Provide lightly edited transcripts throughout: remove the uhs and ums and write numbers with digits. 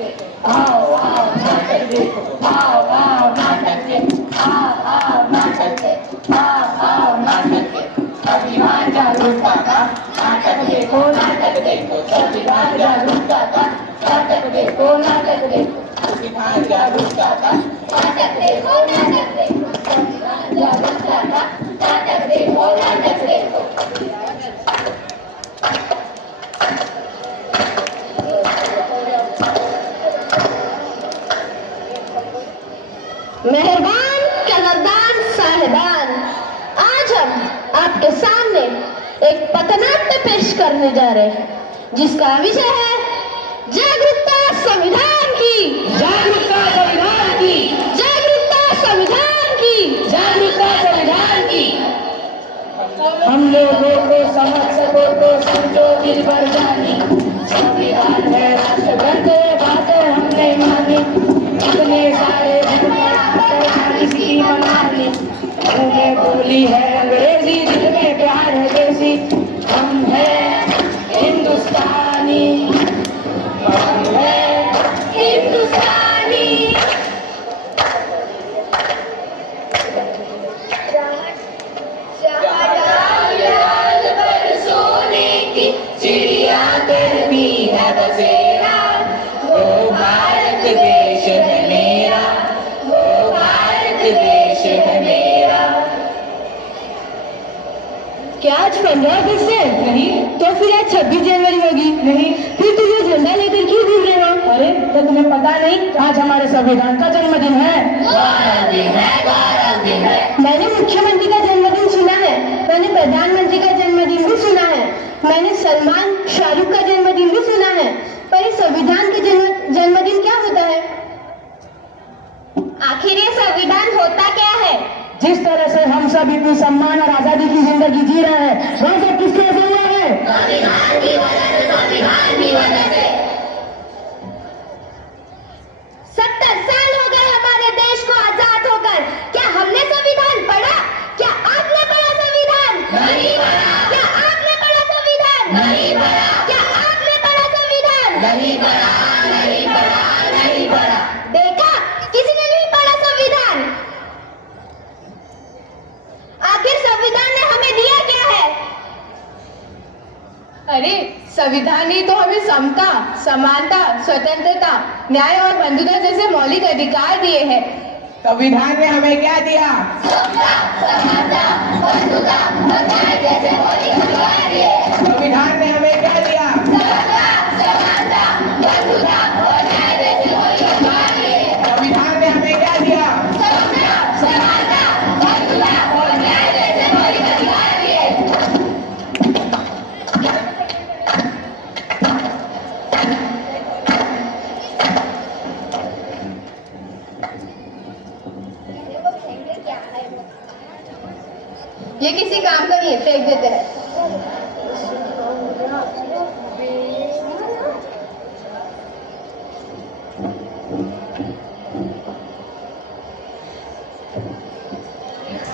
आओ आओ नाटक देखो, आओ आओ नाटक देखो, आओ नाटक देखो, आओ नाटक देखो, संविधान जागरूकता का नाटक देखो, नाटक देखो, संविधान जागरूकता का नाटक देखो, नाटक देखो, संविधान जागरूकता का नाटक देखो, नाटक देखो, संविधान जागरूकता का नाटक देखो, नाटक देखो। मेहरबान कदरदान साहिबान, आज हम आपके सामने एक पथनाट्य पेश करने जा रहे हैं जिसका विषय है जागरूकता संविधान की, जागरूकता संविधान की, जागरूकता संविधान की, जागरूकता संविधान की। हम लोगों को समझ सको तो समझो दिल भर जानी, संविधान है राष्ट्र ग्रंथ, बातें हमने मानी, इतने सारे की मनानी, उन्हें बोली है अंग्रेजी, दिल में प्यार है देसी, हम हैं हिंदुस्तानी, हम हैं हिंदुस्तानी। चिड़िया कर भी है बसेरा, वो भारत देश है मेरा, वो भारत देश है मेरा। क्या आज 15 अगस्त है? नहीं। तो फिर आज 26 जनवरी होगी? नहीं। फिर तुम ये झंडा लेकर क्यों घूम रहे हो? अरे तो तुम्हें पता नहीं आज हमारे संविधान का जन्मदिन है? गौरव दिन है, गौरव दिन है। मैंने मुख्यमंत्री का जन्मदिन सुना है, मैंने प्रधानमंत्री का जन्मदिन भी सुना है, मैंने सलमान शाहरुख का जन्मदिन भी सुना है, पर इस संविधान के जन्मदिन क्या होता है? आखिर ये संविधान होता क्या है? जिस तरह से हम सब इतनी सम्मान और आजादी की जिंदगी जी रहे हैं, वह सब किस तरह से हुआ है? संविधान की वजह से, संविधान की वजह से। 70 साल हो गए हमारे देश को आजाद होकर, क्या हमने संविधान पढ़ा? क्या आपने पढ़ा संविधान? नहीं पढ़ा। क्या आपने पढ़ा संविधान? नहीं पढ़ा। क्या आपने पढ़ा संविधान? नहीं पढ़ा, नहीं पढ़ा, नहीं पढ़ा। देखा, किसी ने नहीं पढ़ा संविधान। आखिर संविधान ने हमें दिया क्या है? अरे संविधान ने तो हमें समता, समानता, स्वतंत्रता, न्याय और बंधुता जैसे मौलिक अधिकार दिए हैं। संविधान ने हमें क्या दिया? संविधान ने हमें क्या दिया? संविधान ने हमें क्या दिया? ये किसी काम का नहीं है, फेंक देते हैं।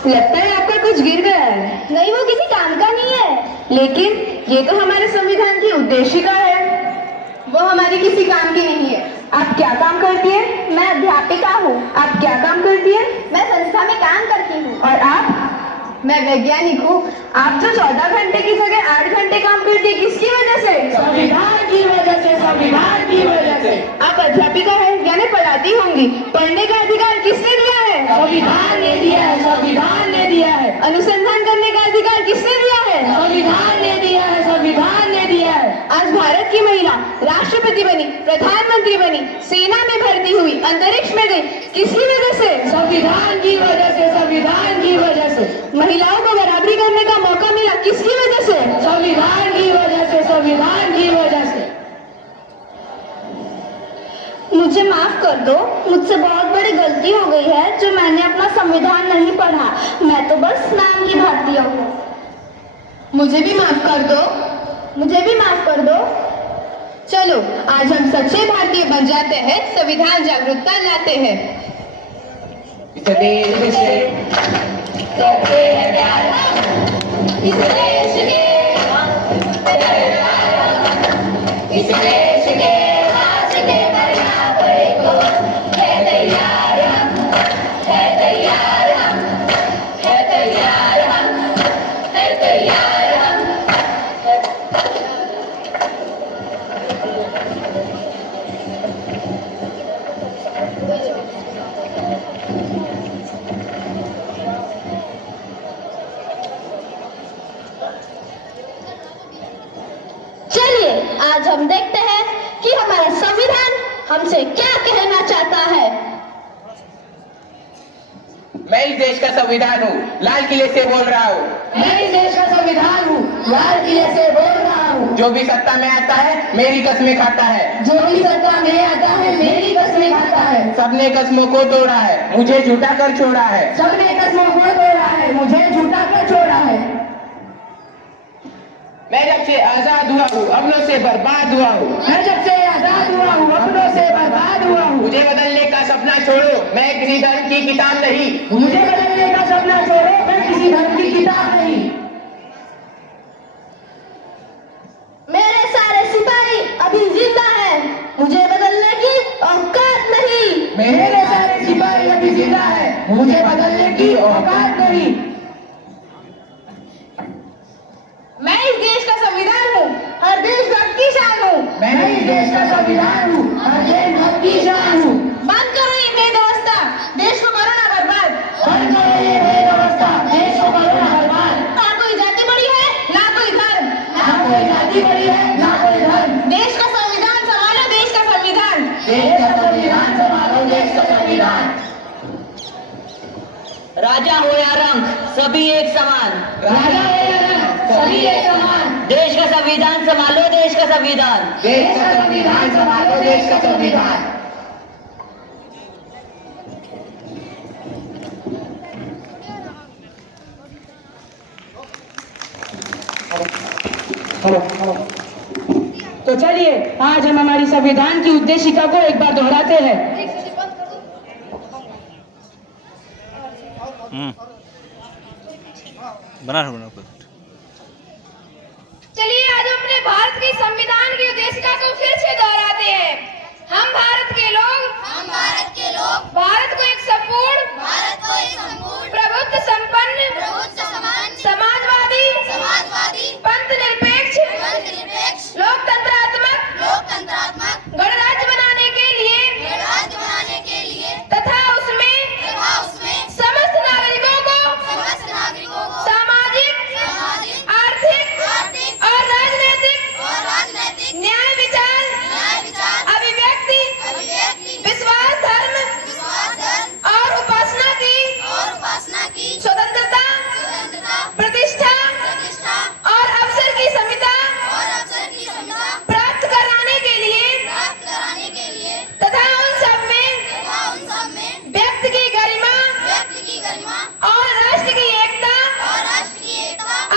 लगता है आपका कुछ गिर गया है। नहीं, वो किसी काम का नहीं है। लेकिन ये तो हमारे संविधान की उद्देशिका है। वो हमारी किसी काम की नहीं है। आप क्या काम करती है? मैं अध्यापिका हूँ। आप क्या काम करती है? मैं संस्था में काम करती हूँ। और आप? मैं वैज्ञानिक हूँ। आप जो 14 घंटे की जगह 8 घंटे काम करती है, किसकी वजह से? संविधान की वजह से, संविधान की वजह से। आप अध्यापिका है, यानी पढ़ाती होंगी। पढ़ने का अधिकार किसने दिया है? संविधान ने दिया है, संविधान ने दिया है। अनुसंधान करने का अधिकार किसने दिया है? संविधान ने दिया है, संविधान ने दिया है। आज भारत की महिला राष्ट्रपति बनी, प्रधानमंत्री बनी, सेना में भर्ती हुई, अंतरिक्ष में गई, किसकी वजह से? संविधान की वजह से, संविधान की वजह से। महिलाओं को बराबरी करने का मौका मिला, किसकी वजह से? संविधान की वजह से, संविधान की वजह से। मुझे माफ कर दो, मुझसे बहुत बड़ी गलती हो गई है जो मैंने अपना संविधान नहीं पढ़ा। मैं तो बस नाम की भारतीय हूँ। मुझे भी माफ कर दो। मुझे भी माफ कर दो। चलो आज हम सच्चे भारतीय बन जाते हैं, संविधान जागरूकता लाते हैं। इस देश से करते हैं प्यार, इस देश के इस देश के वास्ते बलिदान। हमसे क्या कहना चाहता है? मैं इस देश का संविधान हूँ, लाल किले से बोल रहा हूँ। मैं इस देश का संविधान हूँ, लाल किले से बोल रहा हूँ। जो भी सत्ता में आता है मेरी कस्में खाता है। जो भी सत्ता में आता है मेरी कस्में खाता है। सबने कस्मों को तोड़ा है, मुझे झूठा कर छोड़ा है। सबने कस्मों को तोड़ा है, मुझे झूठा कर छोड़ा है। मैं जब से आजाद हुआ हूँ अपनों से बर्बाद हुआ हूँ। मैं जब से आजाद हुआ हूँ अपनों से बर्बाद हुआ हूँ। मुझे बदलने का सपना छोड़ो, मैं किसी धर्म की किताब नहीं। मुझे बदलने का सपना छोड़ो, मैं किसी धर्म की किताब नहीं। मेरे सारे सिपाही अभी जिंदा हैं, मुझे बदलने की औकात नहीं। मेरे सारे सिपाही अभी जिंदा है, मुझे बदलने की औकात नहीं। मैं इस देश का संविधान हूँ, हर देशभक्त की शान हूँ। मैं इस देश का संविधान हूँ, हर देशभक्त की शान हूँ। बंद करो ये बेव्यवस्था, देश को करो ना बर्बाद। बंद करो ये बेव्यवस्था, देश को करो ना बर्बाद। ना कोई जाति बड़ी है ना कोई धर्म, ना कोई जाति बड़ी है ना कोई धर्म। देश का संविधान संभालो, देश का संविधान। देश का संविधान संभालो, देश का संविधान। राजा हो या रंग सभी एक समान। राजा हो या रंग सभी एक समान। देश का संविधान संभालो, देश का संविधान। देश का संविधान संभालो, देश का संविधान। तो चलिए आज हम हमारी संविधान की उद्देशिका को एक बार दोहराते हैं। बना रहा चलिए आज हम अपने भारत के संविधान की उद्देशिका को फिर से दोहराते हैं। हम भारत के लोग भारत को एक संपूर्ण प्रभुत्व संपन्न समाजवादी पंथ निरपेक्ष लोकतंत्रात्मक गणराज्य बनाने के लिए तथा उसमें समस्त नागरिकों को सामाजिक आर्थिक और राजनीतिक न्याय विचार अभिव्यक्ति विश्वास धर्म और उपासना की स्वतंत्रता प्रतिष्ठा और अवसर की संहिता प्राप्त कराने के लिए तथा उन सब में व्यक्ति की गरिमा और राष्ट्र की एकता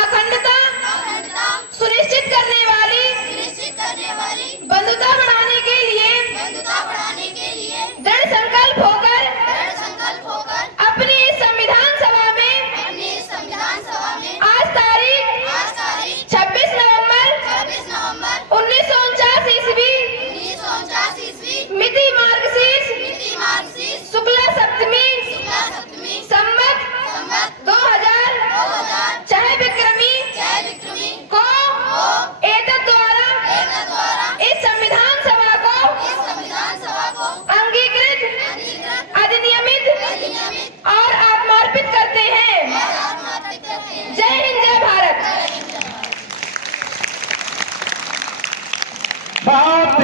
अखंडता सुनिश्चित करने वाली बंधुता बढ़ाने के लिए दृढ़ संकल्प होकर अपनी इस संविधान सभा में आज तारीख 26 नवंबर 1949 ईस्वी मिति मार्गशीर्ष शुक्ला सप्तमी संवत 2000 चाहे विक्रमी को एतद द्वारा इस संविधान सभा को अंगीकृत अधिनियमित और आत्मार्पित करते हैं। जय हिंद, जय भारत। बाप